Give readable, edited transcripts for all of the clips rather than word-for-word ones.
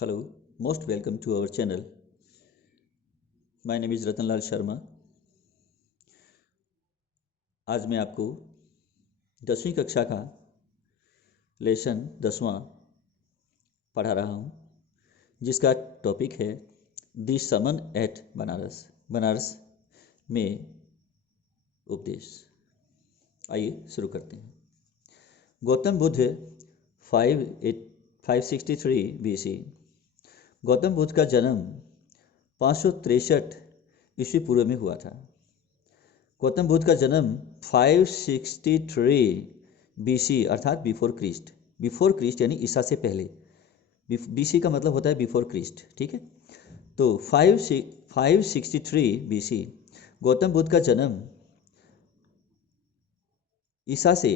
Hello, most welcome to our channel. My name is रतन लाल शर्मा. आज मैं आपको 10वीं कक्षा का लेसन 10वां पढ़ा रहा हूँ, जिसका टॉपिक है दी समन एट बनारस. बनारस में उपदेश. आइए शुरू करते हैं. गौतम बुद्ध 563 BC. गौतम बुद्ध का जन्म 563 ईस्वी पूर्व में हुआ था. गौतम बुद्ध का जन्म 563 BC अर्थात बिफोर क्रिस्ट. बिफोर क्रिस्ट यानी ईसा से पहले. BC का मतलब होता है बिफोर क्रिस्ट. ठीक है, तो 563 BC गौतम बुद्ध का जन्म ईसा से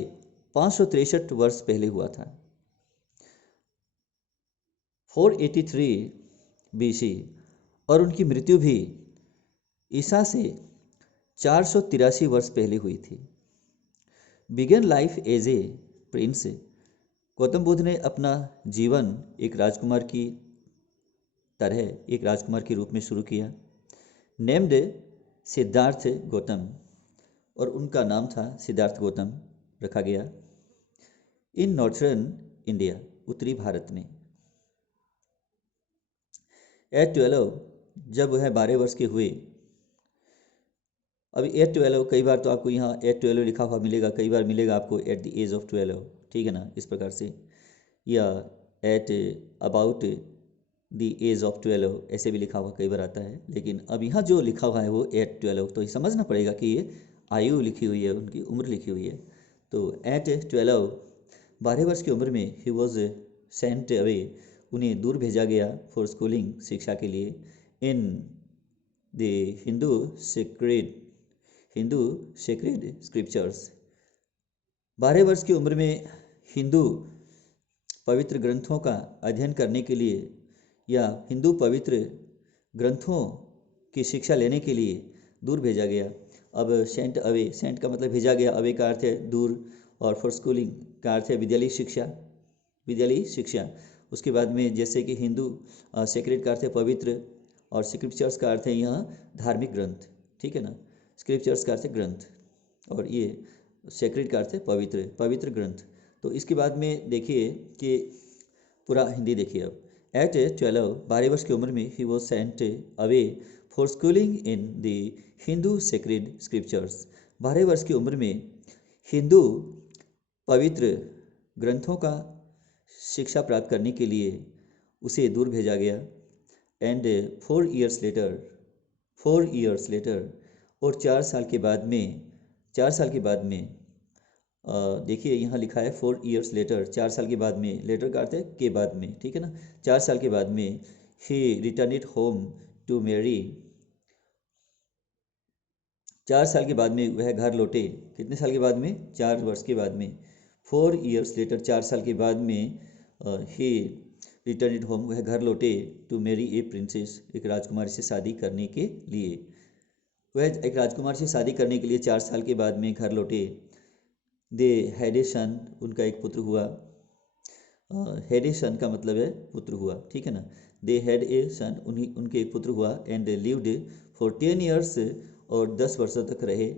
563 वर्ष पहले हुआ था. 483 BC और उनकी मृत्यु भी ईसा से 483 वर्ष पहले हुई थी. Began life as a prince. Gautam Buddha ने अपना जीवन एक राजकुमार की तरह, एक राजकुमार के रूप में शुरू किया. नेम्ड सिद्धार्थ गौतम, और उनका नाम था सिद्धार्थ गौतम रखा गया. इन नॉर्थर्न इंडिया, उत्तरी भारत में. एट 12, जब वह 12 वर्ष के हुए. अब 8-12 कई बार तो आपको यहाँ 8-12 लिखा हुआ मिलेगा, कई बार मिलेगा आपको एट द एज ऑफ 12. ठीक है ना, इस प्रकार से, या at about the age of 12 ऐसे भी लिखा हुआ कई बार आता है. लेकिन अब यहाँ जो लिखा हुआ है वो 8-12, तो ये समझना पड़ेगा कि ये आयु लिखी हुई है, उनकी उम्र लिखी हुई है. तो एट 12, 12 वर्ष की उम्र में ही वॉज सेंट अवे, उन्हें दूर भेजा गया फॉर स्कूलिंग, शिक्षा के लिए. In the Hindu sacred scriptures. 12 वर्ष की उम्र में हिंदू पवित्र ग्रंथों का अध्ययन करने के लिए या हिंदू पवित्र ग्रंथों की शिक्षा लेने के लिए दूर भेजा गया. अब सेंट अवे, सेंट का मतलब भेजा गया, अवे का अर्थ है दूर, और फॉर स्कूलिंग का अर्थ है विद्यालय शिक्षा. विद्यालय शिक्षा. उसके बाद में जैसे कि हिंदू सेक्रेड का अर्थ है पवित्र, और स्क्रिप्चर्स का अर्थ है यहाँ धार्मिक ग्रंथ. ठीक है ना, स्क्रिप्चर्स का अर्थ है ग्रंथ, और ये सेक्रेड का अर्थ है पवित्र, पवित्र ग्रंथ. तो इसके बाद में देखिए कि पूरा हिंदी देखिए. अब एट 12, 12 वर्ष की उम्र में he was sent away for schooling in the Hindu sacred scriptures. 12 वर्ष की उम्र में हिंदू पवित्र ग्रंथों का शिक्षा प्राप्त करने के लिए उसे दूर भेजा गया. एंड 4 years लेटर, और 4 साल के बाद में, देखिए यहाँ लिखा है 4 years लेटर, 4 साल के बाद में, लेटर का अर्थ है के बाद में. ठीक है ना, 4 साल के बाद में ही रिटर्नड होम टू मैरी. 4 साल के बाद में वह घर लौटे. कितने साल के बाद में? 4 वर्ष के बाद में. 4 years लेटर, 4 साल के बाद में ही रिटर्नड होम, वह घर लौटे, टू मैरी ए प्रिंसेस, एक राजकुमारी से शादी करने के लिए. वह एक राजकुमार से शादी करने के लिए 4 साल के बाद में घर लौटे. दे हैड ए सन, उनका एक पुत्र हुआ. हैड ए सन का मतलब है पुत्र हुआ. ठीक है ना, दे हैड ए सन, उनके एक पुत्र हुआ. एंड लिव्ड फॉर 10 years, और 10 वर्षों तक रहे.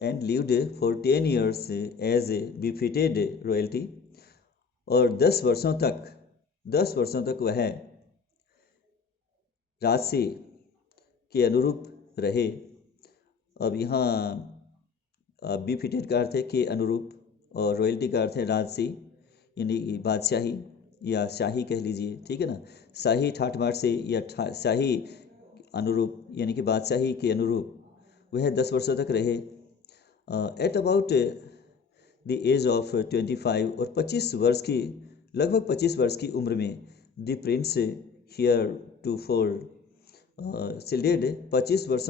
And lived for 10 years as befitted royalty, और 10 वर्षों तक वह राजसी के अनुरूप रहे. अब यहाँ बिफिटेड का अर्थ है के अनुरूप, और रॉयल्टी का अर्थ है राजसी, यानी बादशाही या शाही कह लीजिए. ठीक है ना, शाही ठाठ बाट से, या शाही अनुरूप यानी कि बादशाही के अनुरूप वह 10 वर्षों तक रहे. At about the age of 25, और 25 वर्ष की, लगभग 25 वर्ष की उम्र में, the prince here to four सिल्डेड, 25 वर्ष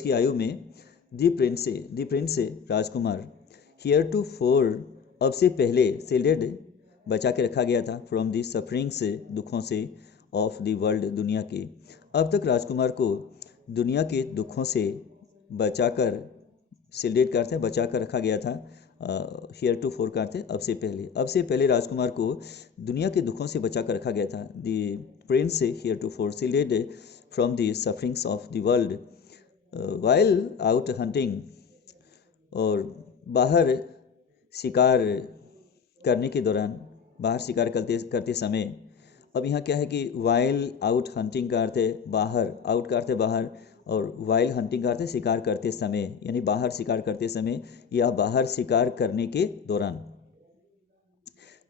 की आयु में, द प्रिंस राजकुमार, हियर टू फोर, अब से पहले, सिल्डेड बचा के रखा गया था, फ्रॉम द सफरिंग्स, दुखों से, ऑफ द वर्ल्ड, दुनिया के. अब तक राजकुमार को दुनिया के दुखों से बचाकर, सिल्डेड का अर्थ है बचा कर रखा गया था. हियर टू फोर का अर्थ है अब से पहले राजकुमार को दुनिया के दुखों से बचा कर रखा गया था। The prince here to four sealed from the sufferings of the world while out hunting, और बाहर शिकार करने के दौरान, बाहर शिकार करते करते समय। अब यहाँ क्या है कि वाइल आउट हंटिंग का अर्थ है बाहर, आउट का अर्थ है बाहर, और वाइल हंटिंग का अर्थ है शिकार करते समय, यानी बाहर शिकार करते समय या बाहर शिकार करने के दौरान।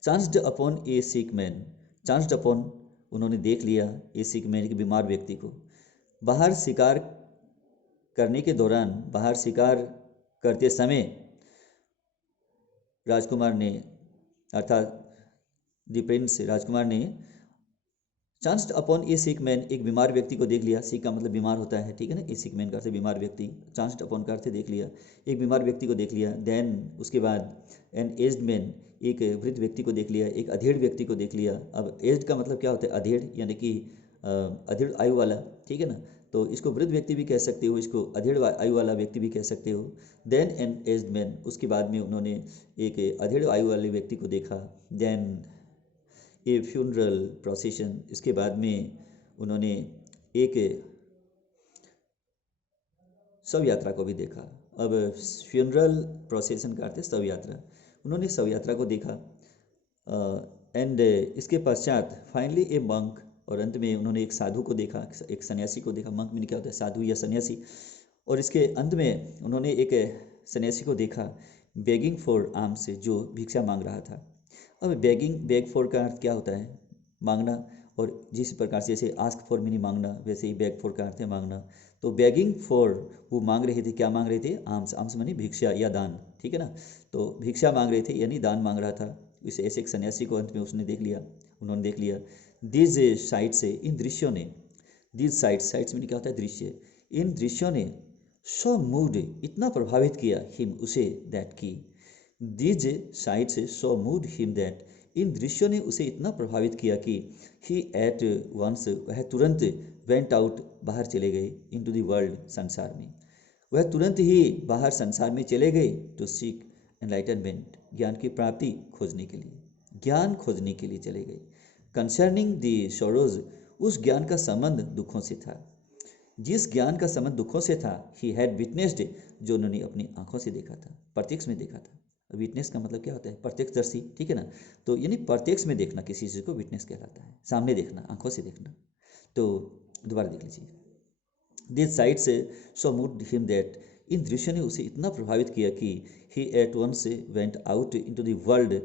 चांस्ड अपॉन ए सिक मैन, चांस्ड अपॉन उन्होंने देख लिया, ए सिक मैन, एक बीमार व्यक्ति को। बाहर शिकार करने के दौरान, बाहर शिकार करते समय राजकुमार ने, अर्थात द प्रिंस राजकुमार ने चांस्ड अपॉन ए सिक मैन, एक बीमार व्यक्ति को देख लिया। सिक का मतलब बीमार होता है, ठीक है ना। ए सिक मैन का अर्थ बीमार व्यक्ति, चांस्ड अपॉन का अर्थ देख लिया, एक बीमार व्यक्ति को देख लिया। देन उसके बाद एन एज्ड मैन, एक वृद्ध व्यक्ति को देख लिया, एक अधेड़ व्यक्ति को देख लिया। अब एज्ड का मतलब क्या होता है, अधेड़, यानी कि अधेड़ आयु वाला, ठीक है ना। तो इसको वृद्ध व्यक्ति भी कह सकते हो, इसको अधेड़ आयु वाला व्यक्ति भी कह सकते हो। देन एन एज्ड मैन, उसके बाद में उन्होंने एक अधेड़ आयु वाले व्यक्ति को देखा। देन ए फ्यूनरल प्रोसेशन, इसके बाद में उन्होंने एक शव यात्रा को भी देखा। अब फ्यूनरल प्रोसेशन का अर्थ है शव यात्रा, उन्होंने शव यात्रा को देखा। एंड इसके पश्चात फाइनली ए मंक, और अंत में उन्होंने एक साधु को देखा, एक सन्यासी को देखा। मंक में क्या होता है, साधु या सन्यासी। और इसके अंत में उन्होंने एक सन्यासी को देखा बेगिंग फॉर आर्म्स, जो भिक्षा मांग रहा था। अब बेग फॉर का अर्थ क्या होता है, मांगना, और जिस प्रकार से जैसे आस्क फॉर मीनी मांगना, वैसे ही बेग फॉर का अर्थ है मांगना। तो बेगिंग फॉर, वो मांग रहे थे, क्या मांग रहे थे, आर्म्स, आर्म्स मानी भिक्षा या दान, ठीक है ना। तो भिक्षा मांग रहे थे यानी दान मांग रहा था। इस ऐसे एक सन्यासी को अंत में उसने देख लिया, उन्होंने देख लिया। दीज साइट्स, इन दृश्यों ने, दीज साइट्स, साइट्स में क्या होता है, दृश्य। इन दृश्यों ने सो मूड, इतना प्रभावित किया, हिम, उसे, दैट की। These sights so moved him that, इन दृश्यों ने उसे इतना प्रभावित किया कि ही एट वंस, वह तुरंत वेंट आउट, बाहर चले गए, इनटू द वर्ल्ड, संसार में। वह तुरंत ही बाहर संसार में चले गए, टू सीक एनलाइटनमेंट, ज्ञान की प्राप्ति खोजने के लिए, ज्ञान खोजने के लिए चले गए। कंसर्निंग द सोरोज, उस ज्ञान का संबंध दुखों से था, जिस ज्ञान का संबंध दुखों से था। ही हैड विटनेस्ड, जो उन्होंने अपनी आंखों से देखा था, प्रत्यक्ष में देखा था। विटनेस का मतलब क्या होता है, प्रत्यक्षदर्शी, ठीक है ना। तो यानी प्रत्यक्ष में देखना किसी चीज़ को विटनेस कहलाता है, सामने देखना, आंखों से देखना। तो दोबारा देख लीजिए, दिस साइट से सो मूव्ड हिम दैट, इन दृश्यों ने उसे इतना प्रभावित किया कि he at once went out into the world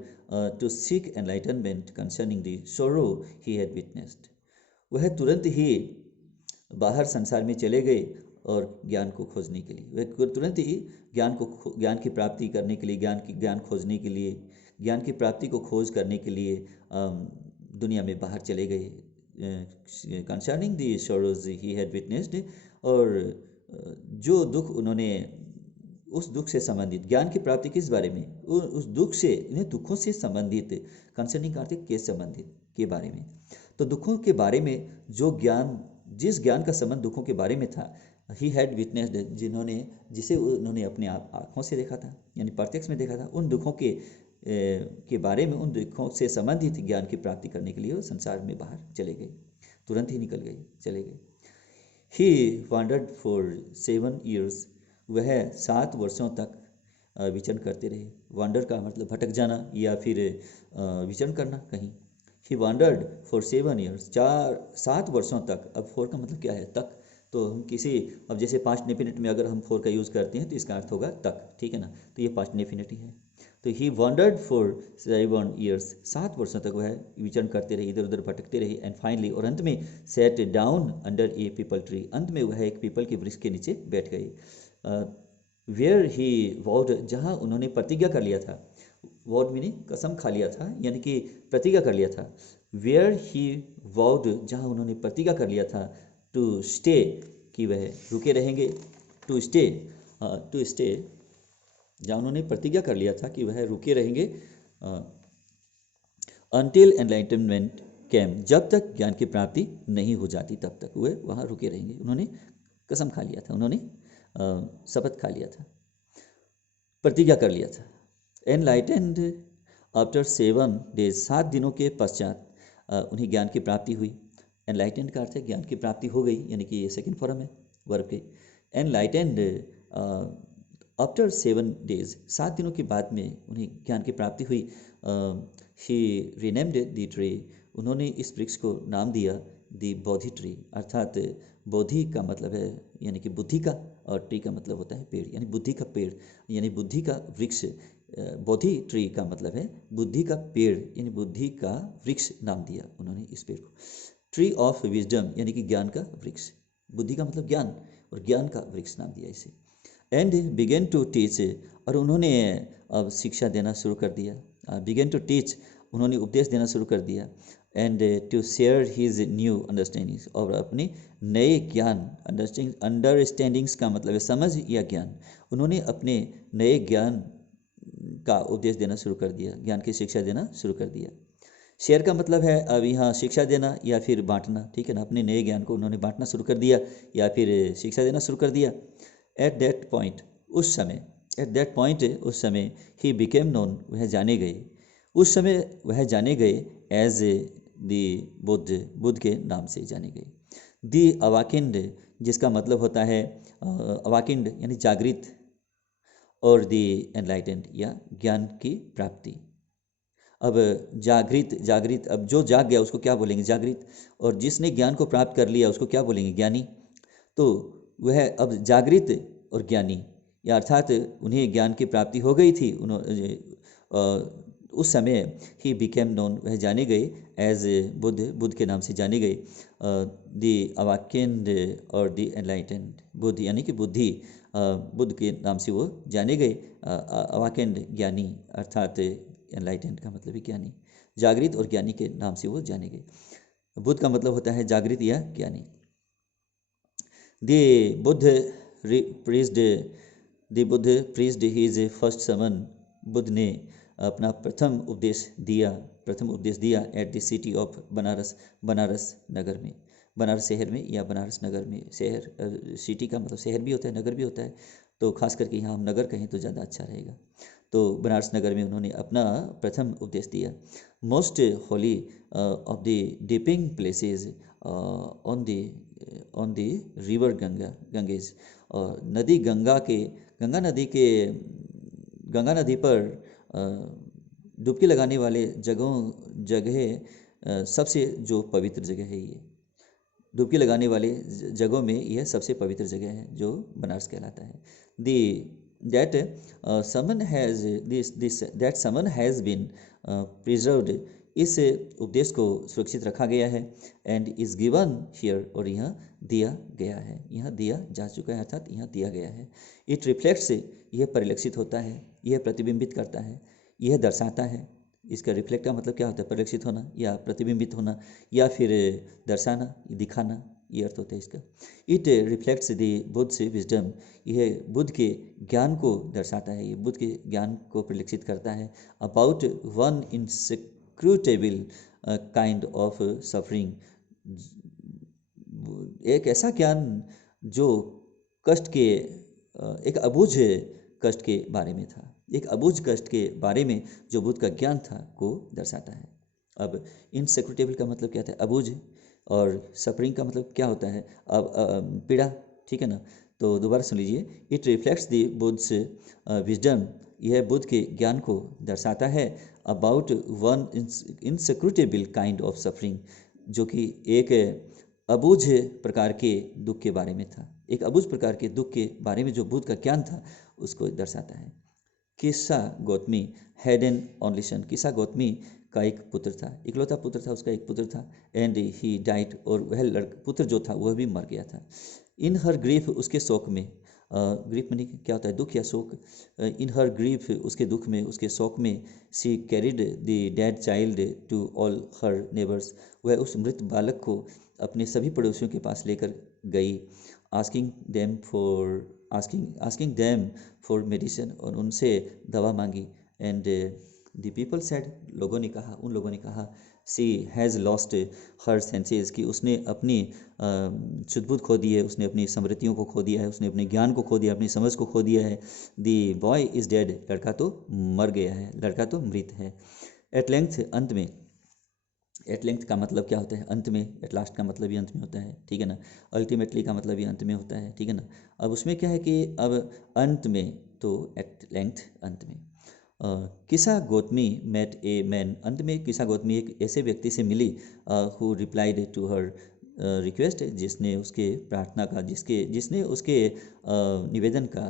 to seek enlightenment concerning the sorrow he had witnessed, वह तुरंत ही बाहर संसार में चले गए और ज्ञान को खोजने के लिए, वह तुरंत ही ज्ञान की प्राप्ति करने के लिए, ज्ञान खोजने के लिए, ज्ञान की प्राप्ति को खोज करने के लिए दुनिया में बाहर चले गए। Concerning the sorrows he had witnessed, और जो दुख उन्होंने, उस दुख से संबंधित, ज्ञान की प्राप्ति किस बारे में, उस दुख से, इन्हें दुखों से संबंधित, कंसर्निंग का अर्थ के संबंधित, के बारे में। तो दुखों के बारे में जो ज्ञान, जिस ज्ञान का संबंध दुखों के बारे में था, ही हैड विटनेस्ड, जिसे उन्होंने अपने आँखों से देखा था, यानी प्रत्यक्ष में देखा था, उन दुखों के बारे में, उन दुखों से संबंधित ज्ञान की प्राप्ति करने के लिए वो संसार में बाहर चले गए, तुरंत ही निकल गए, चले गए। ही वांडर्ड फॉर 7 years, वह 7 वर्षों तक विचरण करते रहे। वांडर का मतलब भटक जाना या फिर विचरण करना कहीं। ही वांडर्ड फॉर 7 years, 7 वर्षों तक। अब 4 का मतलब क्या है, तक। तो हम किसी, अब जैसे पास्ट डेफिनेट में अगर हम 4 का यूज़ करते हैं तो इसका अर्थ होगा तक, ठीक है ना। तो ये पास्ट डेफिनेट है। तो ही वांडर्ड फॉर 7 years, 7 वर्षों तक वह विचरण करते रहे, इधर उधर भटकते रहे। एंड फाइनली, और अंत में, सेट डाउन अंडर ए पीपल ट्री, अंत में वह एक पीपल के वृक्ष के नीचे बैठ गए। वेयर ही वॉड, जहाँ उन्होंने प्रतिज्ञा कर लिया था, वॉड मीनिंग कसम खा लिया था, यानी कि प्रतिज्ञा कर लिया था। वेयर ही वॉड, जहाँ उन्होंने प्रतिज्ञा कर लिया था, टू स्टे, कि वह रुके रहेंगे, टू स्टे, जहाँ उन्होंने प्रतिज्ञा कर लिया था कि वह रुके रहेंगे, अनटिल एनलाइटनमेंट कैम, जब तक ज्ञान की प्राप्ति नहीं हो जाती तब तक वह वहाँ रुके रहेंगे। उन्होंने कसम खा लिया था, उन्होंने शपथ खा लिया था, प्रतिज्ञा कर लिया था। एनलाइटेंड आफ्टर 7 days, 7 दिनों के पश्चात उन्हें ज्ञान की प्राप्ति हुई। एनलाइटेंड का अर्थ है ज्ञान की प्राप्ति हो गई, यानी कि ये सेकंड फॉर्म है वर्ब के। एनलाइटेंड आफ्टर 7 days, 7 दिनों के बाद में उन्हें ज्ञान की प्राप्ति हुई। ही रिनेम्ड द ट्री, उन्होंने इस वृक्ष को नाम दिया द बोधि ट्री, अर्थात बोधि का मतलब है यानी कि बुद्धि का, और ट्री का मतलब होता है पेड़, यानी बुद्धि का पेड़, यानी बुद्धि का वृक्ष। बोधि ट्री का मतलब है बुद्धि का पेड़, यानी बुद्धि का वृक्ष नाम दिया उन्होंने इस पेड़ को। ट्री ऑफ विजडम, यानी कि ज्ञान का वृक्ष, बुद्धि का मतलब ज्ञान, और ज्ञान का वृक्ष नाम दिया इसे। एंड बिगेन टू टीच, और उन्होंने अब शिक्षा देना शुरू कर दिया। बिगेन टू टीच, उन्होंने उपदेश देना शुरू कर दिया। And to share his new understandings, और अपने नए ज्ञान, अंडरस्टैंडिंग्स का मतलब है समझ या ज्ञान, उन्होंने अपने नए ज्ञान का उपदेश देना शुरू कर दिया, ज्ञान की शिक्षा देना शुरू कर दिया। शेयर का मतलब है अब यहाँ शिक्षा देना या फिर बांटना, ठीक है ना। अपने नए ज्ञान को उन्होंने बांटना शुरू कर दिया या फिर शिक्षा देना शुरू कर दिया। एट दैट पॉइंट, उस समय, एट दैट पॉइंट, उस समय, ही बिकेम नोन, वह जाने गए, उस समय वह जाने गए एज द बुद्ध, बुद्ध के नाम से जाने गए। दी अवाकिंड, जिसका मतलब होता है अवाकिंड यानी जागृत, और दी एनलाइटेंड या ज्ञान की प्राप्ति। अब जागृत, जागृत, अब जो जाग गया उसको क्या बोलेंगे? जागृत। और जिसने ज्ञान को प्राप्त कर लिया उसको क्या बोलेंगे? ज्ञानी। तो वह अब जागृत और ज्ञानी, या अर्थात उन्हें ज्ञान की प्राप्ति हो गई थी, उन्होंने उस समय ही बिकेम नोन, वह जाने गए एज बुद्ध, बुद्ध के नाम से जाने गए। दी अवाकेंड और दी एनलाइटेंड, बुद्ध यानी कि बुद्धि, बुद्ध के नाम से वो जाने गए। अवाकेंड ज्ञानी, अर्थात एनलाइटेंड का मतलब है ज्ञानी, जागृत और ज्ञानी के नाम से वो जाने गए। बुद्ध का मतलब होता है जागृत या ज्ञानी। The Buddha preached, the Buddha preached his first sermon, Buddha ने अपना प्रथम उपदेश दिया at the city of Banaras, Banaras नगर में, बनारस शहर में या बनारस नगर में। शहर, सिटी का मतलब शहर भी होता है, नगर भी होता है, तो खास करके यहाँ हम नगर कहें तो ज़्यादा अच्छा रहेगा। तो बनारस नगर में उन्होंने अपना प्रथम उपदेश दिया। Most Holi of the dipping places on the river Ganges, और नदी गंगा नदी पर डुबकी लगाने वाले जगह सबसे जो पवित्र जगह है, ये डुबकी लगाने वाले जगहों में यह सबसे पवित्र जगह है जो बनारस कहलाता है। The that sermon has been preserved, इस उपदेश को सुरक्षित रखा गया है। एंड इज़ गिवन हियर, और यहाँ दिया गया है, यहाँ दिया जा चुका है, अर्थात यहाँ दिया गया है। इट रिफ्लेक्ट्स, यह परिलक्षित होता है, यह प्रतिबिंबित करता है, यह दर्शाता है। इसका रिफ्लेक्ट का मतलब क्या होता है? परिलक्षित होना या प्रतिबिंबित होना या फिर दर्शाना, दिखाना, ये अर्थ होता है इसका। It reflects the Buddha's wisdom, यह बुद्ध के ज्ञान को दर्शाता है, ये बुद्ध के ज्ञान को परिलक्षित करता है। About one inscrutable kind of suffering, एक ऐसा ज्ञान जो कष्ट के, एक अबूझ कष्ट के बारे में था, एक अबूझ कष्ट के बारे में जो बुद्ध का ज्ञान था को दर्शाता है। अब इनसेक्यूटेबल का मतलब क्या था? अबूझ, और सफरिंग का मतलब क्या होता है? अब पीड़ा, ठीक है ना। तो दोबारा सुन लीजिए। It reflects the Buddha's wisdom, यह बुद्ध के ज्ञान को दर्शाता है। About one inscrutable kind of suffering, जो कि एक अबूझ प्रकार के दुख के बारे में था, एक अबूझ प्रकार के दुख के बारे में जो बुद्ध का ज्ञान था उसको दर्शाता है। किस्सा Gautami had an only son, किस्सा गौतमी का एक पुत्र था, इकलौता पुत्र था, उसका एक पुत्र था। एंड ही डाइड, और वह पुत्र जो था वह भी मर गया था। इन हर ग्रीफ, उसके शोक में, ग्रीफ में क्या होता है? दुख या शोक। इन हर ग्रीफ, उसके दुख में, उसके शोक में, she carried the dead child to all her neighbours, वह उस मृत बालक को अपने सभी पड़ोसियों के पास लेकर गई। आस्किंग देम फॉर मेडिसिन, और उनसे दवा मांगी। एंड द पीपल सेड, लोगों ने कहा, उन लोगों ने कहा, सी हैज़ लॉस्ट हर सेंसेस, कि उसने अपनी शुद्धबुद्ध खो दी है, उसने अपनी स्मृतियों को खो दिया है, उसने अपने ज्ञान को खो दिया, अपनी समझ को खो दिया है। दी बॉय इज़ डेड, लड़का तो मर गया है, लड़का तो मृत है। एट लेंथ, अंत में। एट लेंथ का मतलब क्या होता है? अंत में। एट लास्ट का मतलब भी अंत में होता है, ठीक है ना। अल्टीमेटली का मतलब भी अंत में होता है, ठीक है ना। अब उसमें क्या है कि अब अंत में, तो एट लेंथ, अंत में। किसा गौतमी मेट ए मैन, अंत में किसा गौतमी एक ऐसे व्यक्ति से मिली who replied to her request, जिसने उसके प्रार्थना का, जिसने उसके निवेदन का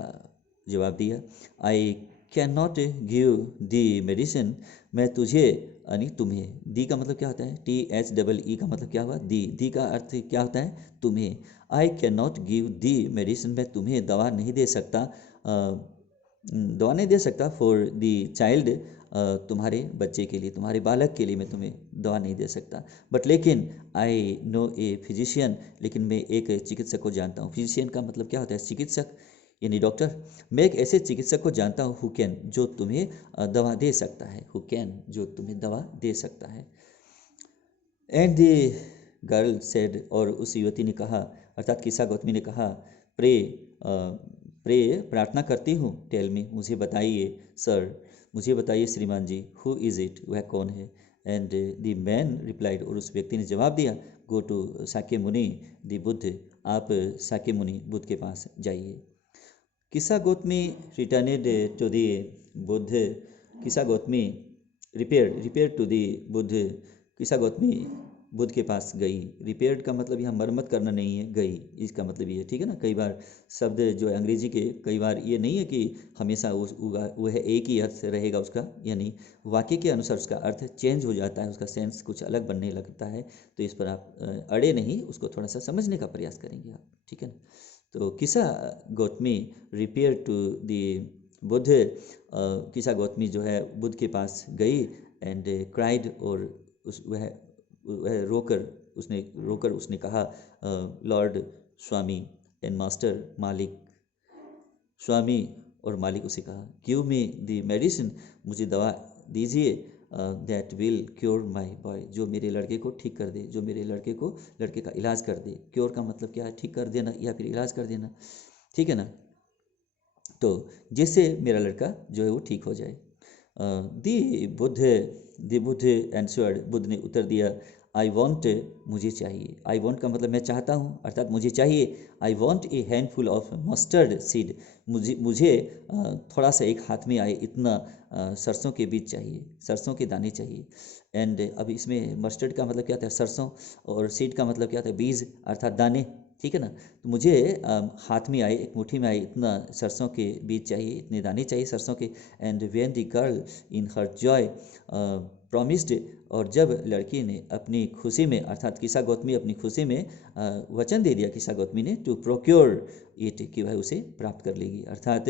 जवाब दिया। I can not give the medicine, मैं तुझे, यानी तुम्हें। दी का मतलब क्या होता है? THEE का मतलब क्या हुआ? दी का अर्थ क्या होता है? तुम्हें। I can not give the medicine, मैं तुम्हें दवा नहीं दे सकता, दवा नहीं दे सकता। फॉर दी चाइल्ड, तुम्हारे बच्चे के लिए, तुम्हारे बालक के लिए मैं तुम्हें दवा नहीं दे सकता। बट लेकिन आई नो ए फिजिशियन, लेकिन मैं एक चिकित्सक को जानता हूँ। फिजिशियन का मतलब क्या होता है? चिकित्सक, यानी डॉक्टर। मैं एक ऐसे चिकित्सक को जानता हूँ हु कैन, जो तुम्हें दवा दे सकता है। हु कैन, जो तुम्हें दवा दे सकता है। एंड द गर्ल सेड, और उस युवती ने कहा, अर्थात किस्सा गौतमी ने कहा, प्रे, प्रे, प्रार्थना करती हूँ, टेल मी, मुझे बताइए, सर, मुझे बताइए श्रीमान जी, हु इज़ इट, वह कौन है। एंड द मैन रिप्लाइड, और उस व्यक्ति ने जवाब दिया, गो टू साक्य मुनि द बुद्ध, आप साक्य मुनि बुद्ध के पास जाइए। Kisa Gautami returned to the Buddha, Kisa Gautami repair to the Buddha, Kisa Gautami Buddha के पास गई। रिपेयर्ड का मतलब यहाँ मरम्मत करना नहीं है, गई, इसका मतलब ये है, ठीक है ना। कई बार शब्द जो है अंग्रेजी के, कई बार ये नहीं है कि हमेशा वह एक ही अर्थ रहेगा उसका, यानी वाक्य के अनुसार उसका अर्थ चेंज हो जाता है, उसका सेंस कुछ अलग बनने लगता है। तो इस पर आप अड़े नहीं, उसको थोड़ा सा समझने का प्रयास करेंगे आप, ठीक है ना। तो Kisa Gautami repair to the Buddha, Kisa Gautami जो है बुद्ध के पास गई। एंड क्राइड, और वह रोकर उसने कहा, लॉर्ड, स्वामी, एंड मास्टर, मालिक, स्वामी और मालिक उसे कहा, गिव मी दी मेडिसिन, मुझे दवा दीजिए, that will cure my boy, जो मेरे लड़के को ठीक कर दे, जो मेरे लड़के का इलाज कर दे। क्योर का मतलब क्या है? ठीक कर देना या फिर इलाज कर देना, ठीक है ना। तो जिससे मेरा लड़का जो है वो ठीक हो जाए। दी बुद्ध एंसवर्ड, बुद्ध ने उत्तर दिया, आई वॉन्ट, मुझे चाहिए। आई वॉन्ट का मतलब मैं चाहता हूँ, अर्थात मुझे चाहिए। I want A handful of mustard seed, मुझे थोड़ा सा एक हाथ में आए इतना सरसों के बीज चाहिए, सरसों के दाने चाहिए। एंड अब इसमें मस्टर्ड का मतलब क्या होता है? सरसों, और सीड का मतलब क्या होता है? बीज, अर्थात दाने, ठीक है ना। तो मुझे हाथ में आए, एक मुट्ठी में आए इतना सरसों के बीज चाहिए, इतने दाने चाहिए सरसों के। And when the girl in her Joy promised, और जब लड़की ने अपनी खुशी में, अर्थात किस्सा गौतमी अपनी खुशी में वचन दे दिया किस्सा गौतमी ने, टू प्रोक्योर इट, कि वह उसे प्राप्त कर लेगी, अर्थात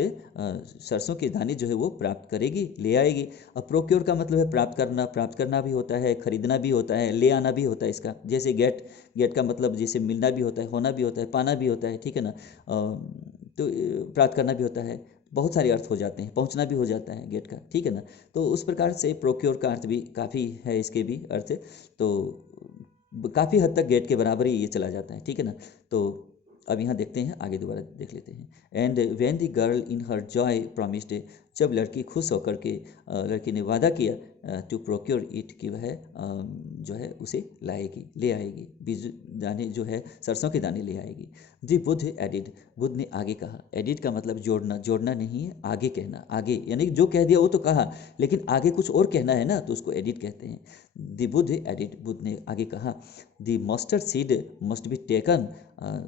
सरसों के दाने जो है वो प्राप्त करेगी, ले आएगी। अब प्रोक्योर का मतलब है प्राप्त करना भी होता है, खरीदना भी होता है, ले आना भी होता है इसका। जैसे गेट का मतलब जैसे मिलना भी होता है, होना भी होता है, पाना भी होता है, ठीक है ना। तो प्राप्त करना भी होता है, बहुत सारे अर्थ हो जाते हैं, पहुंचना भी हो जाता है गेट का, ठीक है ना। तो उस प्रकार से प्रोक्योर का अर्थ भी काफ़ी है, इसके भी अर्थ, तो काफ़ी हद तक गेट के बराबर ही ये चला जाता है, ठीक है ना। तो अब यहाँ देखते हैं, आगे दोबारा देख लेते हैं। And when the girl in her Joy promised, जब लड़की खुश होकर के लड़की ने वादा किया, टू प्रोक्योर इट, कि वह जो है उसे लाएगी, ले आएगी, बीज दाने जो है सरसों के दाने ले आएगी। दी बुद्ध एडिड, बुद्ध ने आगे कहा। एडिड का मतलब जोड़ना नहीं है, आगे कहना, आगे, यानी जो कह दिया वो तो कहा, लेकिन आगे कुछ और कहना है ना, तो उसको एडिड कहते हैं। दी बुद्ध एडिड, बुद्ध ने आगे कहा, the mustard seed must be taken,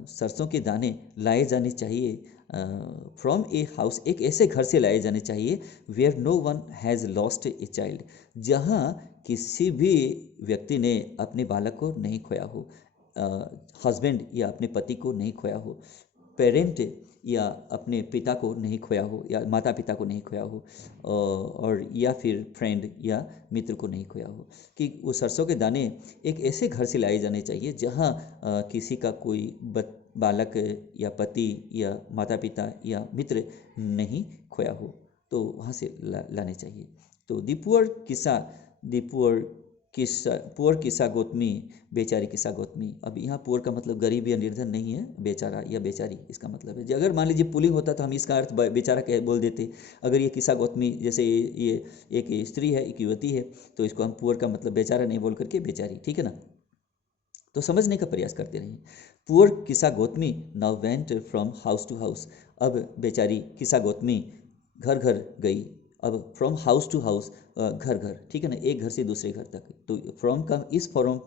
सरसों के दाने लाए जाने चाहिए, फ्रॉम ए हाउस, एक ऐसे घर से लाए जाने चाहिए, where no one has lost a child, जहाँ किसी भी व्यक्ति ने अपने बालक को नहीं खोया हो, हस्बैंड या अपने पति को नहीं खोया हो, पेरेंट या अपने पिता को नहीं खोया हो, या माता पिता को नहीं खोया हो, और या फिर फ्रेंड या मित्र को नहीं खोया हो, कि वो सरसों के दाने एक ऐसे घर से लाए जाने चाहिए जहाँ किसी का कोई बालक या पति या माता पिता या मित्र नहीं खोया हो, तो वहाँ से लाने चाहिए। तो the poor poor Kisa Gautami, बेचारी किस्सा गौतमी। अब यहाँ पुअर का मतलब गरीब या निर्धन नहीं है, बेचारा या बेचारी इसका मतलब है। अगर मान लीजिए पुलिंग होता तो हम इसका अर्थ बेचारा कह बोल देते। अगर ये किस्सा गौतमी, जैसे ये एक स्त्री है, एक युवती है, तो इसको हम पुअर का मतलब बेचारा नहीं बोल करके बेचारी, ठीक है ना। तो समझने का प्रयास करते रहिए। Poor Kisa Gautami now went from house to house. अब बेचारी किस्सा गौतमी घर घर गई। अब फ्रॉम हाउस टू हाउस, घर घर, ठीक है ना, एक घर से दूसरे घर तक। तो फ्रॉम का इस फ्रॉम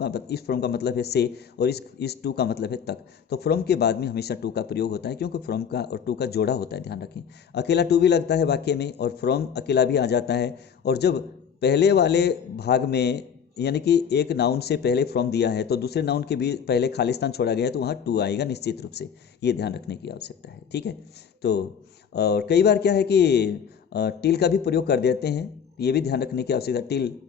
का मतलब है से, और इस टू का मतलब है तक। तो फ्रॉम के बाद में हमेशा टू का प्रयोग होता है, क्योंकि फ्रॉम का और टू का जोड़ा होता है, ध्यान रखें। अकेला टू भी लगता है वाक्य में, और फ्रॉम अकेला भी आ जाता है। और जब पहले वाले भाग में यानी कि एक नाउन से पहले फ्रॉम दिया है, तो दूसरे नाउन के भी पहले खालिस्तान छोड़ा गया है, तो वहाँ टू आएगा निश्चित रूप से। ये ध्यान रखने की आवश्यकता है, ठीक है। तो और कई बार क्या है कि टिल का भी प्रयोग कर देते हैं, ये भी ध्यान रखने की आवश्यकता।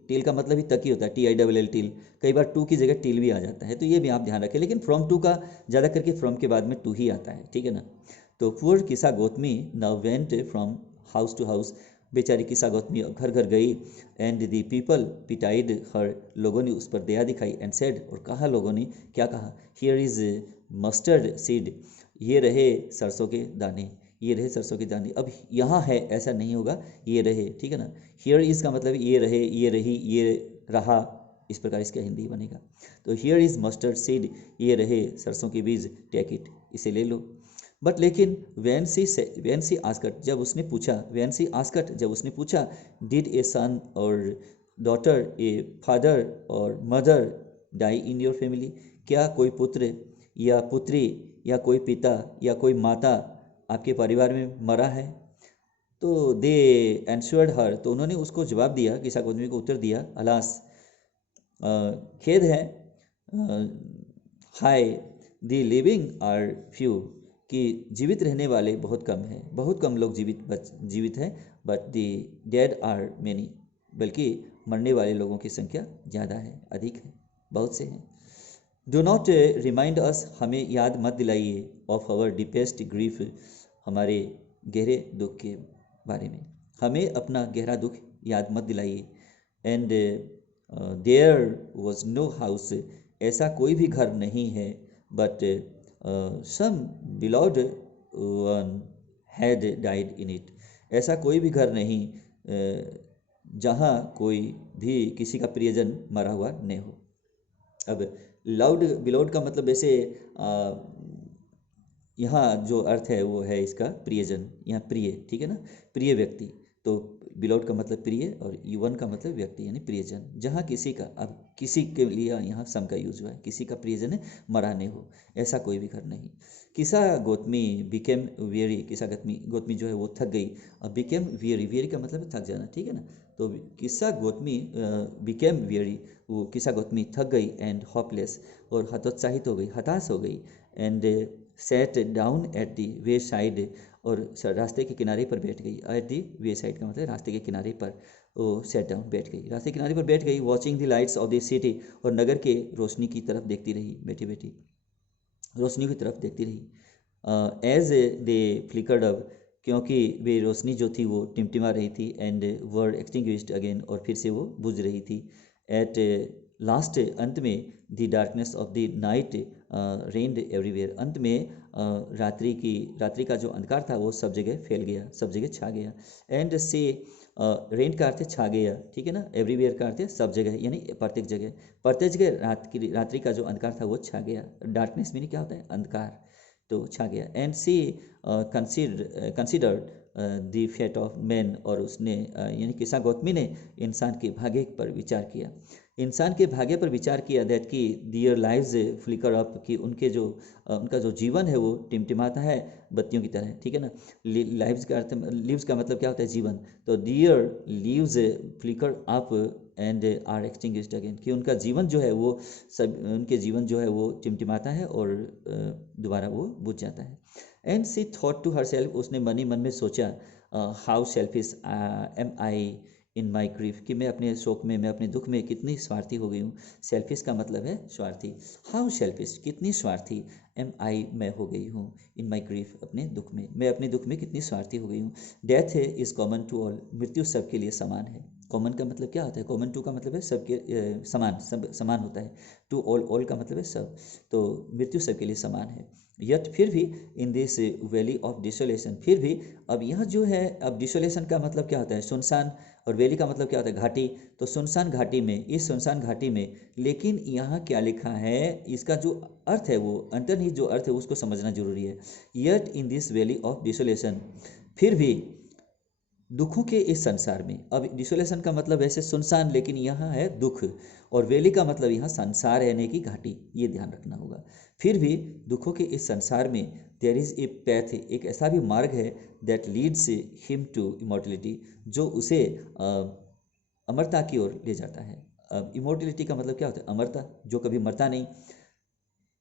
टिल का मतलब ही तक ही होता है, TILL टिल। कई बार टू की जगह टिल भी आ जाता है, तो ये भी आप ध्यान रखें। लेकिन फ्रॉम टू का ज़्यादा करके फ्रॉम के बाद में टू ही आता है, ठीक है ना। तो poor Kisa Gautami now went from house to house. बेचारी किस्सा गौतमी घर घर गई। एंड दी पीपल पिटाइड हर, लोगों ने उस पर दया दिखाई। एंड सेड, और कहा लोगों ने, क्या कहा, हियर इज मस्टर्ड सीड, ये रहे सरसों के दाने, ये रहे सरसों के दाने। अब यहाँ है ऐसा नहीं होगा, ये रहे, ठीक है ना। हियर इज का मतलब ये रहे, ये रही, ये रहा, इस प्रकार इसका हिंदी बनेगा। तो हियर इज मस्टर्ड सीड, ये रहे सरसों के बीज, टेक इट, इसे ले लो। बट लेकिन वेन सी आस्कट, जब उसने पूछा, वेन सी आस्कट, जब उसने पूछा, did a son or daughter, a father or mother die in your family, क्या कोई पुत्र या पुत्री या कोई पिता या कोई माता आपके परिवार में मरा है। तो दे एंश्योर्ड हर, तो उन्होंने उसको जवाब दिया, किस्सा गौतमी को उत्तर दिया, अलास, खेद है, हाय, दी लिविंग आर फ्यू, कि जीवित रहने वाले बहुत कम हैं, बहुत कम लोग जीवित हैं। But the dead are many, बल्कि मरने वाले लोगों की संख्या ज़्यादा है, अधिक है, बहुत से हैं। डो नॉट रिमाइंड अस, हमें याद मत दिलाइए, ऑफ आवर डीपेस्ट ग्रीफ, हमारे गहरे दुख के बारे में, हमें अपना गहरा दुख याद मत दिलाइए। And there was no house, ऐसा कोई भी घर नहीं है, but some beloved one had died in it, ऐसा कोई भी घर नहीं जहाँ कोई भी किसी का प्रियजन मरा हुआ नहीं हो। अब लाउड बिलोड का मतलब ऐसे यहाँ जो अर्थ है वो है इसका प्रियजन, यहाँ प्रिय, ठीक है ना, प्रिय व्यक्ति। तो बिलोड का मतलब प्रिय, और युवन का मतलब व्यक्ति यानी प्रियजन, जहाँ किसी का, अब किसी के लिए यहाँ सम का यूज हुआ है, किसी का प्रियजन है मरा नहीं हो, ऐसा कोई भी घर नहीं। किस्सा गौतमी बिकेम वेरी, किस्सा गौतमी जो है वो थक गई। अब बिकेम वेरी, वेरी का मतलब थक जाना, ठीक है ना। तो किस्सा गौतमी बिकेम वेरी, वो किस्सा गौतमी थक गई। एंड होपलेस, और हतोत्साहित हो गई, हताश हो गई। And set down at the way side, और रास्ते के किनारे पर बैठ गई। एट दी वे साइड का मतलब रास्ते के किनारे पर, वो सेट डाउन बैठ गई, रास्ते के किनारे पर बैठ गई। Watching the lights off the city, और नगर के रोशनी की तरफ देखती रही, बैठी बैठी रोशनी की तरफ देखती रही। एज दे फ्लिकर्ड अप, क्योंकि वे रोशनी जो थी वो टिमटिमा रही थी। एंड वर एक्सटिंग्विश्ड अगेन, और फिर से वो बुझ रही थी। एट लास्ट, अंत में, the darkness of the night rained everywhere, अंत में रात्रि का जो अंधकार था वो सब जगह फैल गया, सब जगह छा गया। एंड से, रेंट का अर्थ है छा गया, ठीक है ना। एवरीवेयर का अर्थ है सब जगह, यानी प्रत्येक जगह रात्रि का जो अंधकार था वो छा गया। डार्कनेस मीनिंग क्या होता है, अंधकार, तो छा गया। And she considered the fate of man, और उसने यानी किस्सा गौतमी ने इंसान के भाग्य पर विचार किया, इंसान के भाग्य पर विचार किया। दैट कि दियर लाइव्स फ्लिकर अप, कि उनका जो जीवन है वो टिमटिमाता है बत्तियों की तरह, ठीक है ना। लाइव्स का अर्थ, लिव्स का मतलब क्या होता है, जीवन। तो their lives flicker up and are extinguished again, कि उनका जीवन जो है वो उनके जीवन जो है वो टिमटिमाता है और दोबारा वो बुझ जाता है। And she thought to herself, उसने मन ही मन में सोचा, how selfish am I in my grief, कि मैं अपने शोक में, मैं अपने दुख में कितनी स्वार्थी हो गई हूँ। सेल्फिश का मतलब है स्वार्थी। हाउ सेल्फिश, कितनी स्वार्थी, एम आई, मैं हो गई हूँ, इन माई ग्रीफ, अपने दुख में, मैं अपने दुख में कितनी स्वार्थी हो गई हूँ। Death is common to all, मृत्यु सबके लिए समान है। कॉमन का मतलब क्या होता है? कॉमन टू का मतलब है सबके समान, सब समान होता है। टू ऑल, ऑल का मतलब है सब, तो मृत्यु सबके लिए समान है। यट फिर भी इन दिस वैली ऑफ डिसोलेशन, फिर भी अब यह जो है, अब डिसोलेशन का मतलब क्या होता है? सुनसान, और वैली का मतलब क्या होता है? घाटी। तो सुनसान घाटी में, इस सुनसान घाटी में, लेकिन यहाँ क्या लिखा है, इसका जो अर्थ है, वो अंतर्निहित जो अर्थ है उसको समझना जरूरी है। Yet in this valley of desolation, फिर भी दुखों के इस संसार में। अब डिसोलेशन का मतलब वैसे सुनसान, लेकिन यहाँ है दुख, और वैली का मतलब यहाँ संसार यानी कि घाटी, ये ध्यान रखना होगा। फिर भी दुखों के इस संसार में देयर इज ए पैथ, एक ऐसा भी मार्ग है, that leads him to immortality, जो उसे अमरता की ओर ले जाता है। अब इमोर्टलिटी का मतलब क्या होता है? अमरता, जो कभी मरता नहीं।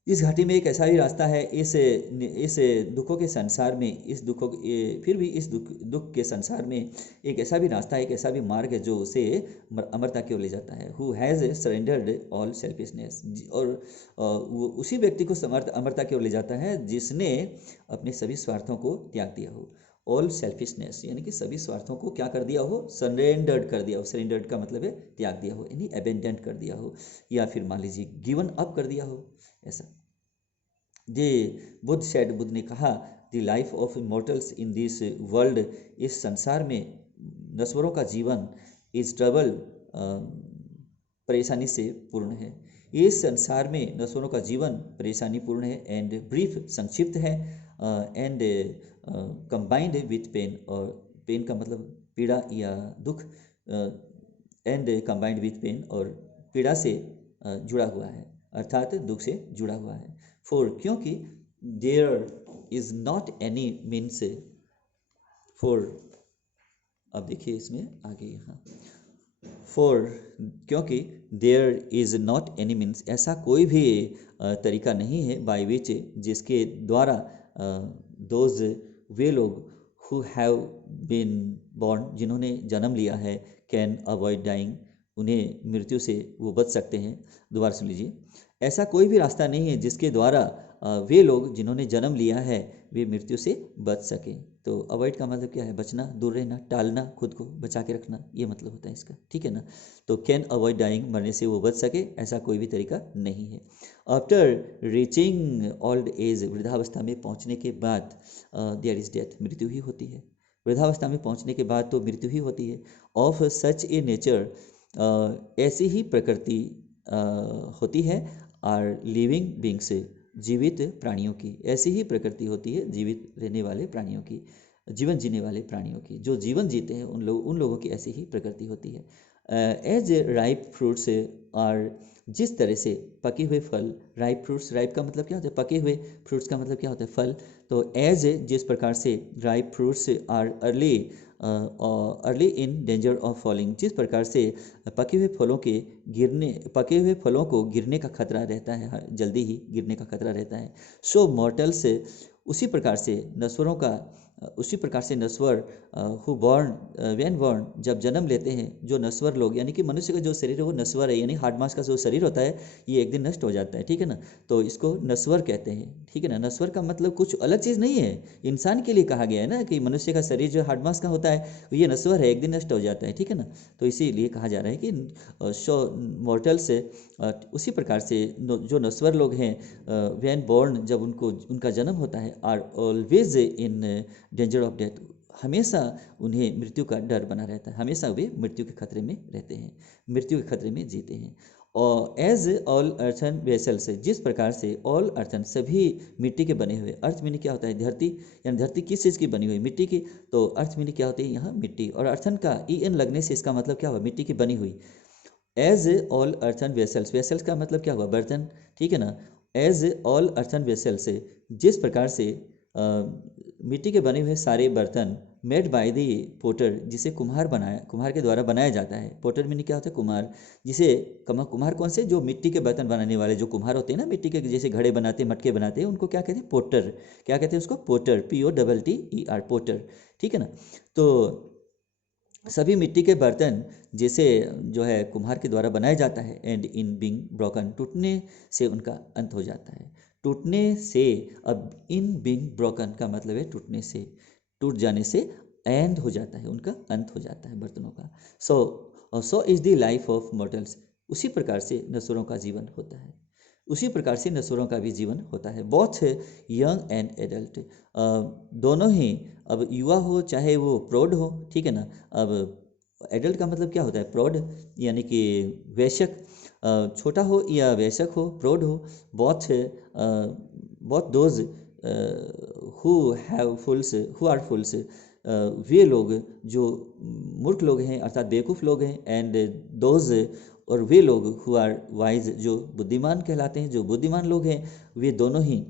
इस घाटी में एक ऐसा भी रास्ता है, इस दुखों के संसार में, इस दुखों फिर भी इस दुख के संसार में एक ऐसा भी रास्ता है, एक ऐसा भी मार्ग है जो उसे अमरता की ओर ले जाता है। Who has surrendered all selfishness, और वो उसी व्यक्ति को अमरता की ओर ले जाता है जिसने अपने सभी स्वार्थों को त्याग दिया हो। ऑल सेल्फिशनेस यानी कि सभी स्वार्थों को क्या कर दिया हो? सरेंडर्ड कर दिया हो। सरेंडर्ड का मतलब है त्याग दिया हो, यानी अबेंडेंट कर दिया हो, या फिर मान लीजिए गिवन अप कर दिया हो, ऐसा। दे बुद्ध सेड, बुद्ध ने कहा, the life of immortals in this world, इस संसार में नश्वरों का जीवन इज ट्रबल, परेशानी से पूर्ण है। इस संसार में नश्वरों का जीवन परेशानी पूर्ण है, एंड ब्रीफ, संक्षिप्त है, एंड कंबाइंड विथ पेन, और पेन का मतलब पीड़ा या दुख, एंड कंबाइंड विथ पेन, और पीड़ा से जुड़ा हुआ है, अर्थात दुख से जुड़ा हुआ है। फॉर, क्योंकि there is not any means, for, अब देखिए इसमें आगे यहाँ, फॉर, क्योंकि there is not any means, ऐसा कोई भी तरीका नहीं है, बाय विच, जिसके द्वारा दोज, वे लोग, हु हैव बीन बॉर्न, जिन्होंने जन्म लिया है, कैन अवॉइड डाइंग, उन्हें मृत्यु से वो बच सकते हैं। दोबारा सुन लीजिए, ऐसा कोई भी रास्ता नहीं है जिसके द्वारा वे लोग जिन्होंने जन्म लिया है वे मृत्यु से बच सके। तो अवॉइड का मतलब क्या है? बचना, दूर रहना, टालना, खुद को बचा के रखना, ये मतलब होता है इसका, ठीक है ना। तो कैन अवॉइड डाइंग, मरने से वो बच सके, ऐसा कोई भी तरीका नहीं है। आफ्टर रीचिंग ओल्ड एज, वृद्धावस्था में पहुंचने के बाद देयर इज डेथ, मृत्यु ही होती है। वृद्धावस्था में पहुंचने के बाद तो मृत्यु ही होती है। ऑफ सच ए नेचर, ऐसी ही प्रकृति होती है, आर लिविंग बींग्स, जीवित प्राणियों की, ऐसी ही प्रकृति होती है जीवित रहने वाले प्राणियों की, जीवन जीने वाले प्राणियों की, जो जीवन जीते हैं उन लोगों की ऐसी ही प्रकृति होती है। एज राइप फ्रूट्स आर, जिस तरह से पके हुए फल, राइप फ्रूट्स, राइप का मतलब क्या होता है? पके हुए, फ्रूट्स का मतलब क्या होता है? फल। तो एज, जिस प्रकार से, ripe fruits are early in danger of falling, जिस प्रकार से पके हुए फलों को गिरने का खतरा रहता है, जल्दी ही गिरने का खतरा रहता है। सो मॉर्टल्स, उसी प्रकार से नश्वर, हु बॉर्न, व्हेन बॉर्न, जब जन्म लेते हैं, जो नश्वर लोग, यानी कि मनुष्य का जो शरीर है वो नश्वर है, यानी हार्ड मास का जो शरीर होता है ये एक दिन नष्ट हो जाता है, ठीक है ना। तो इसको नश्वर कहते हैं, ठीक है ना। नश्वर का मतलब कुछ अलग चीज़ नहीं है, इंसान के लिए कहा गया है ना कि मनुष्य का शरीर जो हार्ड मास का होता है ये नश्वर है, एक दिन नष्ट हो जाता है, ठीक है ना। तो इसीलिए कहा जा रहा है कि शो मॉर्टल्स, उसी प्रकार से जो नश्वर लोग हैं, व्हेन बॉर्न, जब उनका जन्म होता है, are always in danger of death, हमेशा उन्हें मृत्यु का डर बना रहता है, हमेशा वे मृत्यु के खतरे में रहते हैं, मृत्यु के खतरे में जीते हैं। और एज ऑल अर्थन वेसल्स, जिस प्रकार से ऑल अर्थन, सभी मिट्टी के बने हुए, अर्थ मीनिंग क्या होता है? धरती, यानी धरती किस चीज़ की बनी हुई? मिट्टी की। तो अर्थ मीनिंग क्या होती है यहाँ? मिट्टी। और अर्थन का EN लगने से इसका मतलब क्या हुआ? मिट्टी की बनी हुई। As all earthen vessels, vessels का मतलब क्या हुआ? बर्तन, ठीक है ना। एज ऑल अर्थन वेसल्स, जिस प्रकार से मिट्टी के बने हुए सारे बर्तन, मेड बाय दी पोटर, जिसे कुम्हार के द्वारा बनाया जाता है। पोटर मीनिंग क्या होता है? कुम्हार। जिसे कुम्हार कौन से? जो मिट्टी के बर्तन बनाने वाले जो कुम्हार होते हैं ना, मिट्टी के जैसे घड़े बनाते हैं, मटके बनाते हैं, उनको क्या कहते हैं? पोटर। क्या कहते हैं उसको? पोटर, POTTER, पोटर, ठीक है ना। तो सभी मिट्टी के बर्तन जैसे जो है कुम्हार के द्वारा बनाया जाता है, एंड इन बीइंग ब्रोकन, टूटने से उनका अंत हो जाता है, टूटने से। अब इन बीइंग ब्रोकन का मतलब है टूटने से, टूट जाने से एंड हो जाता है, उनका अंत हो जाता है बर्तनों का। सो और so is the life of mortals, उसी प्रकार से नश्वरों का जीवन होता है, उसी प्रकार से नश्वरों का भी जीवन होता है। बोथ यंग एंड एडल्ट, दोनों ही, अब युवा हो चाहे वो प्रौढ़ हो, ठीक है ना। अब एडल्ट का मतलब क्या होता है, प्रौढ़ यानी कि वयस्क, छोटा हो या वयस्क हो, प्रौढ़ हो। Both both those who have fools who are fools, वे लोग जो मूर्ख लोग हैं अर्थात बेवकूफ़ लोग हैं, एंड दोज, और वे लोग हु आर वाइज, जो बुद्धिमान कहलाते हैं, जो बुद्धिमान लोग हैं, वे दोनों ही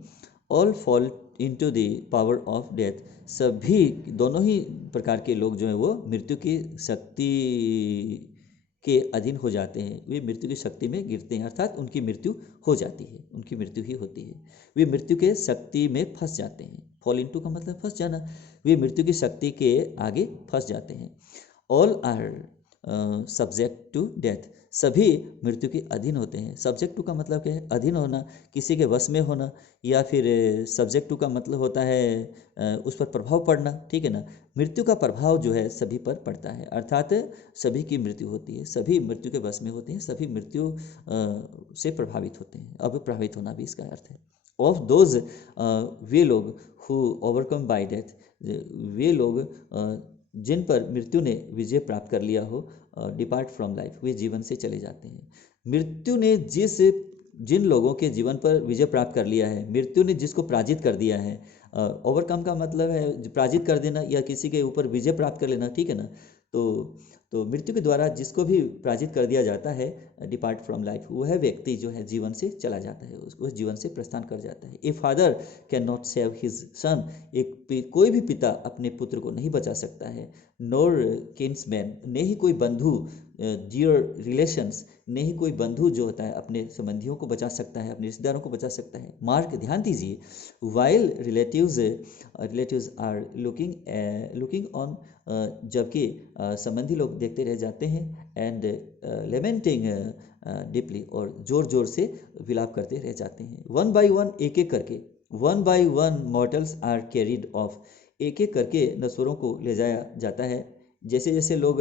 all fall into the power of death, सभी दोनों ही प्रकार के लोग जो हैं वो मृत्यु की शक्ति के अधीन हो जाते हैं, वे मृत्यु की शक्ति में गिरते हैं, अर्थात उनकी मृत्यु हो जाती है, उनकी मृत्यु ही होती है, वे मृत्यु के शक्ति में फंस जाते हैं। फॉल इनटू का मतलब फंस जाना, वे मृत्यु की शक्ति के आगे फंस जाते हैं। All are subject to death, सभी मृत्यु के अधीन होते हैं। सब्जेक्ट टू का मतलब क्या है, अधीन होना, किसी के वश में होना, या फिर सब्जेक्ट टू का मतलब होता है उस पर प्रभाव पड़ना, ठीक है ना। मृत्यु का प्रभाव जो है सभी पर पड़ता है, अर्थात सभी की मृत्यु होती है, सभी मृत्यु के वश में होते हैं, सभी मृत्यु से प्रभावित होते हैं। अब प्रभावित होना भी इसका अर्थ है। ऑफ दोज, वे लोग हु ओवरकम बाय डेथ, वे लोग जिन पर मृत्यु ने विजय प्राप्त कर लिया हो, डिपार्ट फ्रॉम लाइफ, वे जीवन से चले जाते हैं। मृत्यु ने जिन लोगों के जीवन पर विजय प्राप्त कर लिया है, मृत्यु ने जिसको पराजित कर दिया है, ओवरकम का मतलब है पराजित कर देना या किसी के ऊपर विजय प्राप्त कर लेना, ठीक है ना। तो मृत्यु के द्वारा जिसको भी पराजित कर दिया जाता है, डिपार्ट फ्रॉम लाइफ, वह व्यक्ति जो है जीवन से चला जाता है, उस जीवन से प्रस्थान कर जाता है। A father can not save his son, कोई भी पिता अपने पुत्र को नहीं बचा सकता है। नोर किन्समैन, ने ही कोई बंधु, डियर रिलेशंस, ने ही कोई बंधु जो होता है अपने संबंधियों को बचा सकता है, अपने रिश्तेदारों को बचा सकता है। मार्क, ध्यान दीजिए, while relatives are looking on, जबकि संबंधी लोग देखते रह जाते हैं, एंड लेमेंटिंग डीपली, और जोर जोर से विलाप करते रह जाते हैं। वन बाय वन, एक एक करके, one by one mortals are carried off, एक एक करके नश्वरों को ले जाया जाता है। जैसे जैसे लोग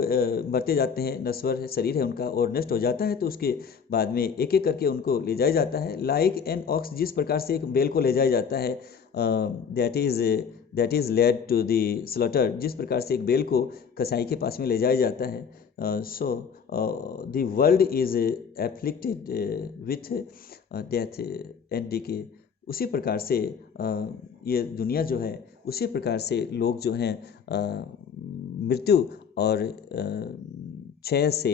मरते जाते हैं, नश्वर शरीर है उनका और नष्ट हो जाता है, तो उसके बाद में एक एक करके उनको ले जाया जाता है। लाइक एन ऑक्स, जिस प्रकार से एक बैल को ले जाया जाता है, that is led to the slaughter, जिस प्रकार से एक बैल को कसाई के पास में ले जाया जाता है। So the world is afflicted with death and decay, उसी प्रकार से ये दुनिया जो है, उसी प्रकार से लोग जो हैं मृत्यु और क्षय से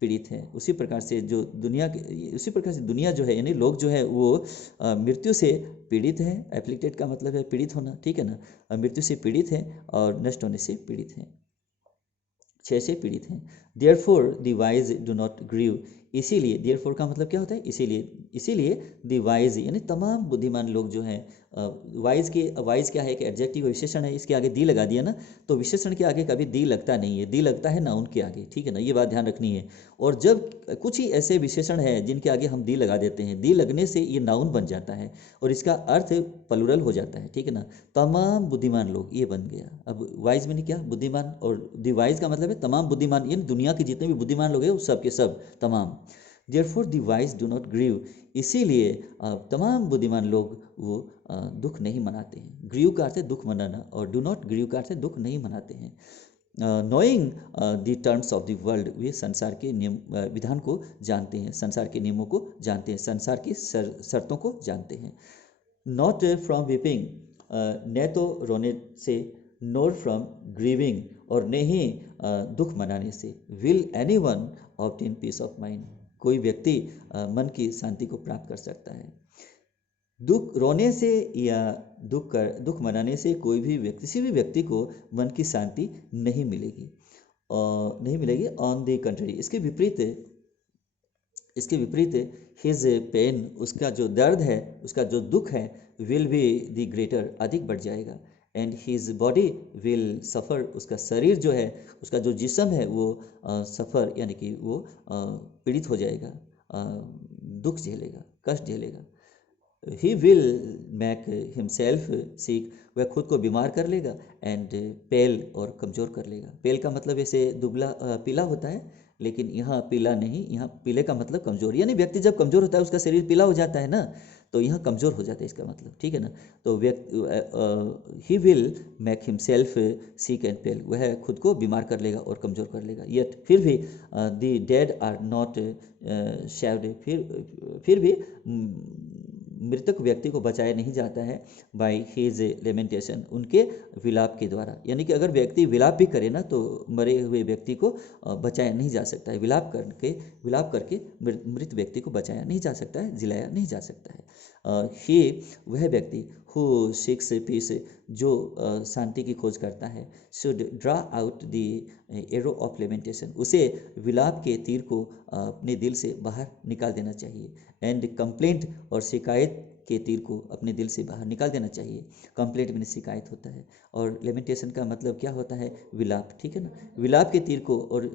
पीड़ित हैं। उसी प्रकार से उसी प्रकार से दुनिया जो है, यानी लोग जो है वो मृत्यु से पीड़ित हैं। एफ्लिक्टेड का मतलब है पीड़ित होना, ठीक है ना। मृत्यु से पीड़ित हैं और नष्ट होने से पीड़ित हैं, क्षय से पीड़ित हैं। Therefore the wise do not grieve, इसीलिए, देयरफॉर का मतलब क्या होता है, इसीलिए द वाइज यानी तमाम बुद्धिमान लोग जो हैं, वाइज क्या है, एक एडजेक्टिव विशेषण है, इसके आगे दी लगा दिया ना, तो विशेषण के आगे कभी दी लगता नहीं है, दी लगता है नाउन के आगे, ठीक है ना, ये बात ध्यान रखनी है। और जब कुछ ही ऐसे विशेषण है जिनके आगे हम दी लगा देते हैं, दी लगने से ये नाउन बन जाता है और इसका अर्थ प्लूरल हो जाता है, ठीक है ना। तमाम बुद्धिमान लोग, ये बन गया। अब वाइज में क्या, बुद्धिमान, और द वाइज का मतलब है तमाम बुद्धिमान, यानी दुनिया के जितने भी बुद्धिमान लोग हैं वो सब के सब तमाम। Therefore the wise do not grieve, इसीलिए तमाम बुद्धिमान लोग वो दुख नहीं मनाते हैं। ग्रीव का अर्थ है दुख मनाना, और डू नॉट ग्रीव का अर्थ है दुख नहीं मनाते हैं। Knowing the terms of the world, वे संसार के नियम विधान को जानते हैं, संसार के नियमों को जानते हैं, संसार की शर्तों को जानते हैं। नॉट फ्रॉम वीपिंग, न तो रोने से, नोर फ्रॉम ग्रीविंग, और न ही दुख मनाने से। Will anyone obtain peace of mind, कोई व्यक्ति मन की शांति को प्राप्त कर सकता है। दुख रोने से या दुख मनाने से कोई भी व्यक्ति, किसी भी व्यक्ति को मन की शांति नहीं मिलेगी, ऑन द कंट्री, इसके विपरीत हिज पेन, उसका जो दर्द है, उसका जो दुख है, विल बी द ग्रेटर, अधिक बढ़ जाएगा। And his body will suffer, उसका शरीर जो है, उसका जो जिस्म है वो सफ़र यानी कि वो पीड़ित हो जाएगा, दुख झेलेगा, कष्ट झेलेगा। He will make himself sick, वह खुद को बीमार कर लेगा, एंड पेल और कमज़ोर कर लेगा। पेल का मतलब ऐसे दुबला पीला होता है, लेकिन यहाँ पीला नहीं, यहाँ पीले का मतलब कमज़ोर, यानी व्यक्ति जब कमज़ोर होता है उसका शरीर पीला हो जाता है ना, तो यहाँ कमज़ोर हो जाता है इसका मतलब, ठीक है ना। तो व्यक्ति ही will make himself sick and pale, वह खुद को बीमार कर लेगा और कमज़ोर कर लेगा। येट फिर भी the dead are not saved, फिर भी मृतक व्यक्ति को बचाया नहीं जाता है बाय हिज लेमेंटेशन, उनके विलाप के द्वारा। यानी कि अगर व्यक्ति विलाप भी करे ना तो मरे हुए व्यक्ति को बचाया नहीं जा सकता है, विलाप करके मृत व्यक्ति को बचाया नहीं जा सकता है, जिलाया नहीं जा सकता है। ही वह व्यक्ति हु सीक्स पीस, जो शांति की खोज करता है, should draw out the arrow of lamentation, उसे विलाप के तीर को अपने दिल से बाहर निकाल देना चाहिए। एंड कंप्लेंट, और शिकायत के तीर को अपने दिल से बाहर निकाल देना चाहिए। कंप्लेंट में शिकायत होता है, और लेमेंटेशन का मतलब क्या होता है, विलाप, ठीक है ना। विलाप के तीर को और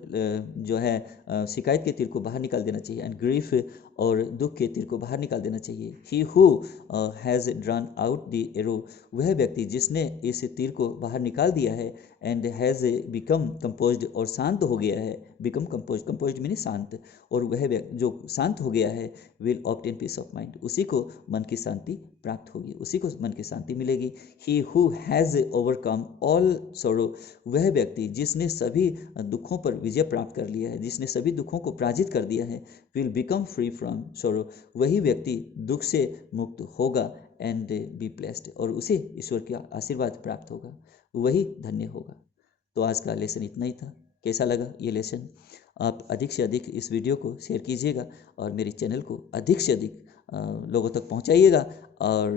जो है शिकायत के तीर को बाहर निकाल देना चाहिए। एंड ग्रीफ, और दुख के तीर को बाहर निकाल देना चाहिए। He who has drawn out the arrow, वह व्यक्ति जिसने इस तीर को बाहर निकाल दिया है, एंड हैज़ बिकम कंपोज्ड, और शांत हो गया है, बिकम कंपोज्ड, कंपोज्ड मीनिंग शांत, और वह व्यक्ति जो शांत हो गया है, will obtain peace of mind, उसी को मन की शांति प्राप्त होगी, उसी को मन की शांति मिलेगी। He who has overcome all sorrow, वह व्यक्ति जिसने सभी दुखों पर विजय प्राप्त कर लिया है, जिसने सभी दुखों को पराजित कर दिया है, will become free from sorrow, वही व्यक्ति दुख से मुक्त होगा, एंड बी ब्लेस्ड, और उसे ईश्वर का आशीर्वाद प्राप्त होगा, वही धन्य होगा। तो आज का लेसन इतना ही था। कैसा लगा ये लेसन? आप अधिक से अधिक इस वीडियो को शेयर कीजिएगा, और मेरे चैनल को अधिक से अधिक लोगों तक पहुंचाइएगा, और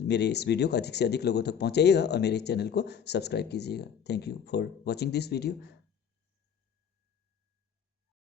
मेरे इस वीडियो को अधिक से अधिक लोगों तक पहुंचाइएगा, और मेरे चैनल को सब्सक्राइब कीजिएगा। Thank you for watching this video.